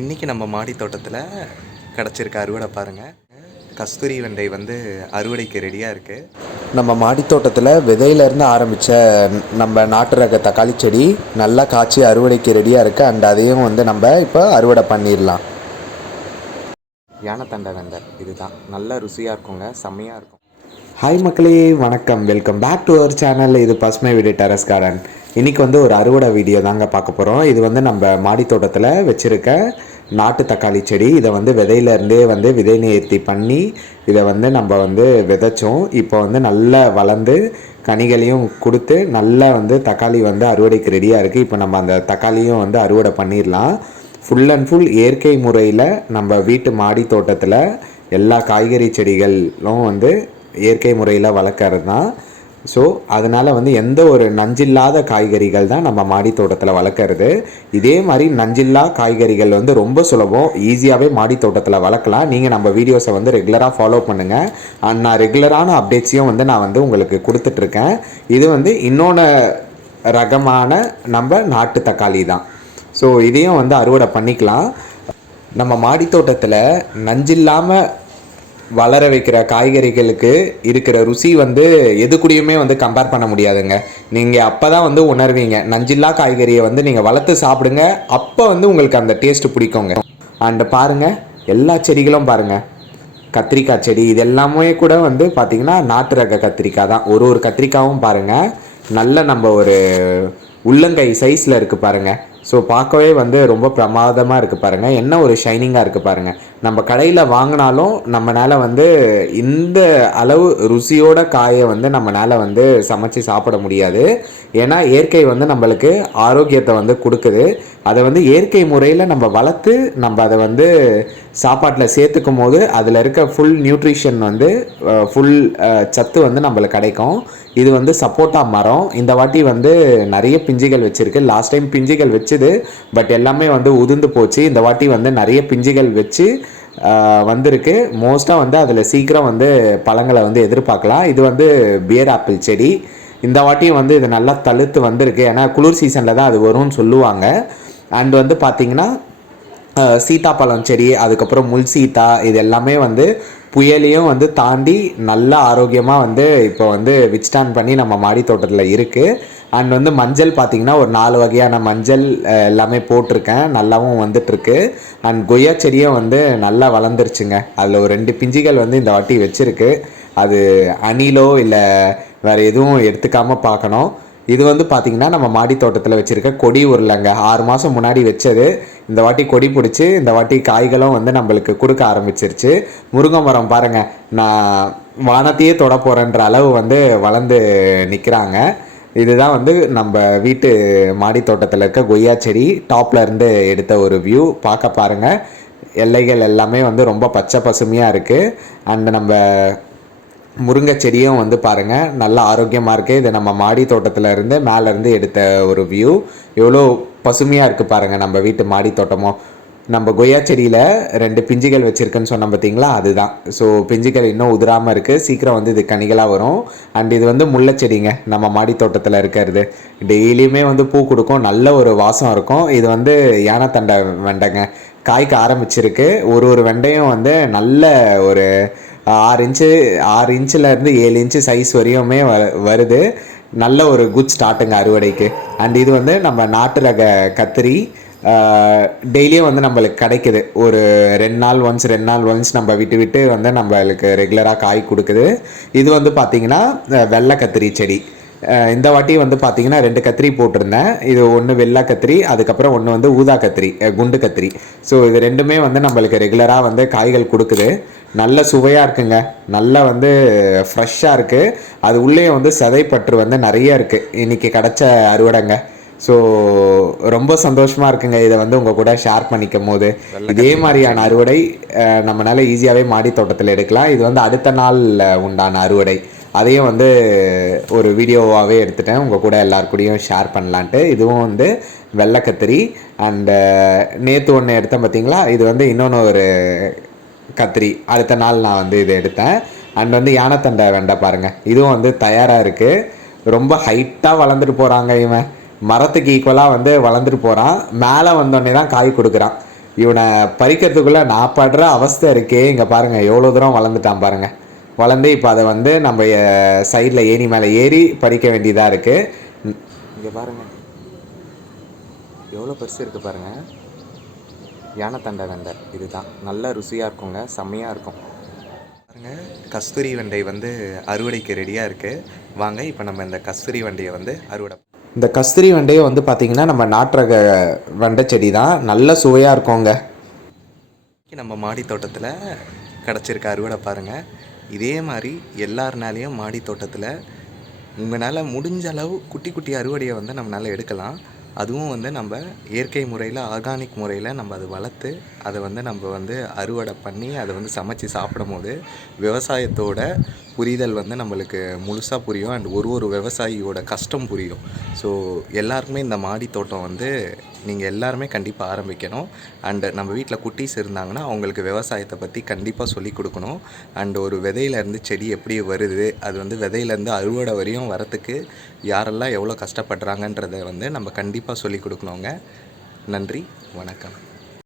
இன்றைக்கி நம்ம மாடி தோட்டத்தில் கிடச்சிருக்க அறுவடை பாருங்கள் கஸ்தூரி வெண்டை வந்து அறுவடைக்கு ரெடியாக இருக்குது நம்ம மாடித்தோட்டத்தில் விதையிலேருந்து ஆரம்பித்த நம்ம நாட்டு ரக தக்காளி செடி நல்லா காய்ச்சி அறுவடைக்கு ரெடியாக இருக்குது அண்ட் அதையும் வந்து நம்ம இப்போ அறுவடை பண்ணிடலாம். யானைத்தண்டை வெண்டை இதுதான். நல்ல ருசியாக இருக்குங்க செம்மையாக இருக்கும். ஹாய் மக்களே வணக்கம். Welcome back to our channel இது பசுமை வீடு டெரஸ் கார்டன் இன்றைக்கி வந்து ஒரு அறுவடை வீடியோ தாங்க பார்க்க போகிறோம் இது வந்து நம்ம மாடித்தோட்டத்தில் வச்சுருக்க நாட்டு தக்காளி செடி. இதை வந்து விதையிலேருந்தே வந்து விதை நேர்த்தி பண்ணி இதை வந்து நம்ம வந்து விதைச்சோம். இப்போ வந்து நல்லா வளர்ந்து கனிகளையும் கொடுத்து நல்லா வந்து தக்காளி வந்து அறுவடைக்கு ரெடியாக இருக்குது இப்போ நம்ம அந்த தக்காளியும் வந்து அறுவடை பண்ணிடலாம். ஃபுல் அண்ட் ஃபுல் இயற்கை முறையில் நம்ம வீட்டு மாடி தோட்டத்தில் எல்லா காய்கறி செடிகளும் வந்து இயற்கை முறையில் வளர்க்கறது தான் ஸோ அதனால் வந்து எந்த ஒரு நஞ்சில்லாத காய்கறிகள் தான் நம்ம மாடி தோட்டத்தில் வளர்க்குறது. இதே மாதிரி நஞ்சில்லா காய்கறிகள் வந்து ரொம்ப சுலபம். ஈஸியாகவே மாடி தோட்டத்தில் வளர்க்கலாம். நீங்கள் நம்ம வீடியோஸை வந்து ரெகுலராக ஃபாலோ பண்ணுங்கள் அண்ட் நான் ரெகுலரான அப்டேட்ஸையும் வந்து நான் வந்து உங்களுக்கு கொடுத்துட்ருக்கேன். இது வந்து இன்னொன்று ரகமான நம்ம நாட்டு தக்காளி தான். ஸோ இதையும் வந்து அறுவடை பண்ணிக்கலாம். நம்ம மாடி தோட்டத்தில் நஞ்சில்லாமல் வளர வைக்கிற காய்கறிகளுக்கு இருக்கிற ருசி வந்து எது கூடயுமே வந்து கம்பேர் பண்ண முடியாதுங்க. நீங்கள் அப்போ தான் வந்து உணர்வீங்க. நஞ்சில்லா காய்கறியை வந்து நீங்கள் வளர்த்து சாப்பிடுங்க. அப்போ வந்து உங்களுக்கு அந்த டேஸ்ட்டு பிடிக்குங்க. அண்டு பாருங்கள் எல்லா செடிகளும் பாருங்கள் கத்திரிக்காய் செடி இது எல்லாமே கூட வந்து பார்த்திங்கன்னா நாட்டு ரக கத்திரிக்காய் தான். ஒரு ஒரு கத்திரிக்காயும் பாருங்கள் நல்ல நம்ம ஒரு உள்ளங்கை சைஸில் இருக்குது பாருங்கள் ஸோ பார்க்கவே வந்து ரொம்ப பிரமாதமாக இருக்குது பாருங்கள் என்ன ஒரு ஷைனிங்காக இருக்குது பாருங்கள் நம்ம கடையில் வாங்கினாலும் நம்மளால் வந்து இந்த அளவு ருசியோட காயை வந்து நம்மளால் வந்து சமைச்சு சாப்பிட முடியாது. ஏன்னா இயற்கை வந்து நம்மளுக்கு ஆரோக்கியத்தை வந்து கொடுக்குது. அதை வந்து இயற்கை முறையில் நம்ம வளர்த்து நம்ம அதை வந்து சாப்பாட்டில் சேர்த்துக்கும் போது அதில் இருக்க ஃபுல் நியூட்ரிஷன் வந்து ஃபுல் சத்து வந்து நம்மளுக்கு கிடைக்கும். இது வந்து சப்போட்டா மரம். இந்த வாட்டி வந்து நிறைய பிஞ்சுகள் வச்சுருக்கு. லாஸ்ட் டைம் பிஞ்சுகள் வச்சு வச்சுது பட் எல்லாமே வந்து உதிர்ந்து போச்சு. இந்த வாட்டி வந்து நிறைய பிஞ்சுகள் வச்சு வந்திருக்கு. மோஸ்ட்டாக வந்து அதில் சீக்கிரம் வந்து பழங்களை வந்து எதிர்பார்க்கலாம். இது வந்து பியர் ஆப்பிள் செடி. இந்த வாட்டியும் வந்து இது நல்லா தழுத்து வந்திருக்கு. ஏன்னா குளிர் சீசனில் தான் அது வரும்னு சொல்லுவாங்க. அண்ட் வந்து பார்த்திங்கன்னா சீத்தாப்பழம் செடி அதுக்கப்புறம் முள் சீத்தா இது எல்லாமே வந்து புயலையும் வந்து தாண்டி நல்லா ஆரோக்கியமாக வந்து இப்போ வந்து விச்டான் பண்ணி நம்ம மாடி தோட்டத்தில் இருக்குது அண்ட் வந்து மஞ்சள் பார்த்திங்கன்னா ஒரு நாலு வகையான மஞ்சள் எல்லாமே போட்டிருக்கேன். நல்லாவும் வந்துட்டுருக்கு. அண்ட் கொய்யா செடியும் வந்து நல்லா வளர்ந்துருச்சுங்க. அதில் ஒரு ரெண்டு பிஞ்சுகள் வந்து இந்த வாட்டி வச்சுருக்கு. அது அணிலோ இல்லை வேறு எதுவும் எடுத்துக்காமல் பார்க்கணும் இது வந்து பார்த்திங்கன்னா நம்ம மாடி தோட்டத்தில் வச்சுருக்க கொடி உருளைங்க. ஆறு மாதம் முன்னாடி வச்சது. இந்த வாட்டி கொடி பிடிச்சி இந்த வாட்டி காய்களும் வந்து நம்மளுக்கு கொடுக்க ஆரம்பிச்சிருச்சு. முருங்கை மரம் பாருங்கள் நான் வானத்தையே தொட போகிறேன்ற அளவு வந்து வளர்ந்து நிற்கிறாங்க இதுதான் வந்து நம்ம வீட்டு மாடி தோட்டத்தில் இருக்க கொய்யா செடி டாப்ல இருந்து எடுத்த ஒரு வியூ பார்க்க பாருங்கள் எல்லைகள் எல்லாமே வந்து ரொம்ப பச்சை பசுமையாக இருக்குது அண்ட் நம்ம முருங்கை செடியும் வந்து பாருங்கள் நல்லா ஆரோக்கியமாக இருக்குது இது நம்ம மாடி தோட்டத்தில் இருந்து மேலேருந்து எடுத்த ஒரு வியூ எவ்வளோ பசுமையாக இருக்குது பாருங்கள் நம்ம வீட்டு மாடி தோட்டமும் நம்ம கொய்யா செடியில் ரெண்டு பிஞ்சுகள் வச்சுருக்குன்னு சொன்னோம் பார்த்தீங்களா அதுதான். ஸோ பிஞ்சுகள் இன்னும் உதிராமல் இருக்குது சீக்கிரம் வந்து இது கனிகளாக வரும். அண்ட் இது வந்து முல்லை செடிங்க. நம்ம மாடி தோட்டத்தில் இருக்கிறது. டெய்லியுமே வந்து பூ கொடுக்கும். நல்ல ஒரு வாசம் இருக்கும். இது வந்து யானைத்தண்டை வெண்டைங்க. காய்க்க ஆரம்பிச்சிருக்கு. ஒரு ஒரு வெண்டையும் வந்து நல்ல ஒரு ஆறு இன்ச்சு ஆறு இன்ச்சில் இருந்து ஏழு இன்ச்சு சைஸ் வரையுமே வ வருது. நல்ல ஒரு குட் ஸ்டார்ட்டுங்க அறுவடைக்கு. அண்ட் இது வந்து நம்ம நாட்டு ரக கத்திரி டெய்லியும் வந்து நம்மளுக்கு கிடைக்குது. ஒரு ரெண்டு நாள் ஒன்ஸ் ரெண்டு நாள் ஒன்ஸ் நம்ம விட்டு விட்டு வந்து நம்மளுக்கு ரெகுலராக காய் கொடுக்குது. இது வந்து பார்த்திங்கன்னா வெள்ளை கத்திரி செடி. இந்த வாட்டி வந்து பார்த்தீங்கன்னா ரெண்டு கத்திரி போட்டிருந்தேன். இது ஒன்று வெள்ளை கத்திரி அதுக்கப்புறம் ஒன்று வந்து ஊதா கத்திரி குண்டு கத்திரி. ஸோ இது ரெண்டுமே வந்து நம்மளுக்கு ரெகுலராக வந்து காய்கள் கொடுக்குது. நல்ல சுவையாக இருக்குங்க. நல்லா வந்து ஃப்ரெஷ்ஷாக இருக்குது அது உள்ளே வந்து சதைப்பற்று வந்து நிறைய இருக்குது இன்றைக்கி கிடச்ச அறுவடைங்க. ஸோ ரொம்ப சந்தோஷமாக இருக்குங்க. இதை வந்து உங்கள் கூட ஷேர் பண்ணிக்கும் போது. இதே மாதிரியான அறுவடை நம்மளால ஈஸியாகவே மாடி தோட்டத்தில் எடுக்கலாம். இது வந்து அடுத்த நாள் உண்டான அறுவடை. அதையும் வந்து ஒரு வீடியோவாகவே எடுத்துட்டேன். உங்கள் கூட எல்லார் கூடயும் ஷேர் பண்ணலான்ட்டு. இதுவும் வந்து வெள்ளை கத்திரி அண்டு நேற்று ஒன்று எடுத்தேன் பார்த்தீங்களா இது வந்து இன்னொன்று ஒரு கத்திரி. அடுத்த நாள் நான் வந்து இது எடுத்தேன். அண்ட் வந்து யானைத்தண்டை வெண்டை பாருங்கள் இதுவும் வந்து தயாராக இருக்குது ரொம்ப ஹைட்டாக வளர்ந்துட்டு போகிறாங்க இவன். மரத்துக்கு ஈக்குவலாக வந்து வளர்ந்துட்டு போகிறான் மேலே வந்தோடனே தான் காய் கொடுக்குறான். இவனை பறிக்கிறதுக்குள்ளே நான் படுற அவஸ்தை இருக்கே. இங்கே பாருங்கள் எவ்வளோ தூரம் வளர்ந்துட்டான் பாருங்கள் வளர்ந்து இப்போ அதை வந்து நம்ம சைடில் ஏணி மேலே ஏறி பறிக்க வேண்டியதாக இருக்குது இங்கே பாருங்கள் எவ்வளோ பெருசு இருக்குது பாருங்கள் யானை தண்டை வெண்டை இதுதான். நல்ல ருசியாக இருக்குங்க. செம்மையாக இருக்கும். பாருங்கள் கஸ்தூரி வெண்டை வந்து அறுவடைக்கு ரெடியாக இருக்குது வாங்க இப்போ நம்ம இந்த கஸ்தூரி வெண்டையை வந்து அறுவடை இந்த கஸ்தூரி வெண்டையை வந்து பார்த்திங்கன்னா நம்ம நாட்டுரக வெண்டை செடி தான் நல்ல சுவையாக இருக்குங்க. நம்ம மாடி தோட்டத்தில் கிடச்சிருக்க அறுவடை பாருங்கள் இதே மாதிரி எல்லாருனாலையும் மாடி தோட்டத்தில் உங்களால் முடிஞ்ச அளவு குட்டி குட்டி அறுவடையை வந்து நம்மளால் எடுக்கலாம். அதுவும் வந்து நம்ம இயற்கை முறையில் ஆர்கானிக் முறையில் நம்ம அதை வளர்த்து அதை வந்து நம்ம வந்து அறுவடை பண்ணி அதை வந்து சமைச்சு சாப்பிடும் போது விவசாயத்தோட புரிதல் வந்து நம்மளுக்கு முழுசாக புரியும். அண்ட் ஒரு ஒரு விவசாயியோட கஷ்டம் புரியும். ஸோ எல்லாருக்குமே இந்த மாடி தோட்டம் வந்து நீங்கள் எல்லாருமே கண்டிப்பாக ஆரம்பிக்கணும். அண்டு நம்ம வீட்டில் குட்டீஸ் இருந்தாங்கன்னா அவங்களுக்கு விவசாயத்தை பற்றி கண்டிப்பாக சொல்லிக் கொடுக்கணும். அண்ட் ஒரு விதையிலேருந்து செடி எப்படி வருது அது வந்து விதையிலேருந்து அறுவடை வரையும் வரத்துக்கு யாரெல்லாம் எவ்வளோ கஷ்டப்படுறாங்கன்றதை வந்து நம்ம கண்டிப்பாக சொல்லிக் கொடுக்கணுங்க. நன்றி வணக்கம்.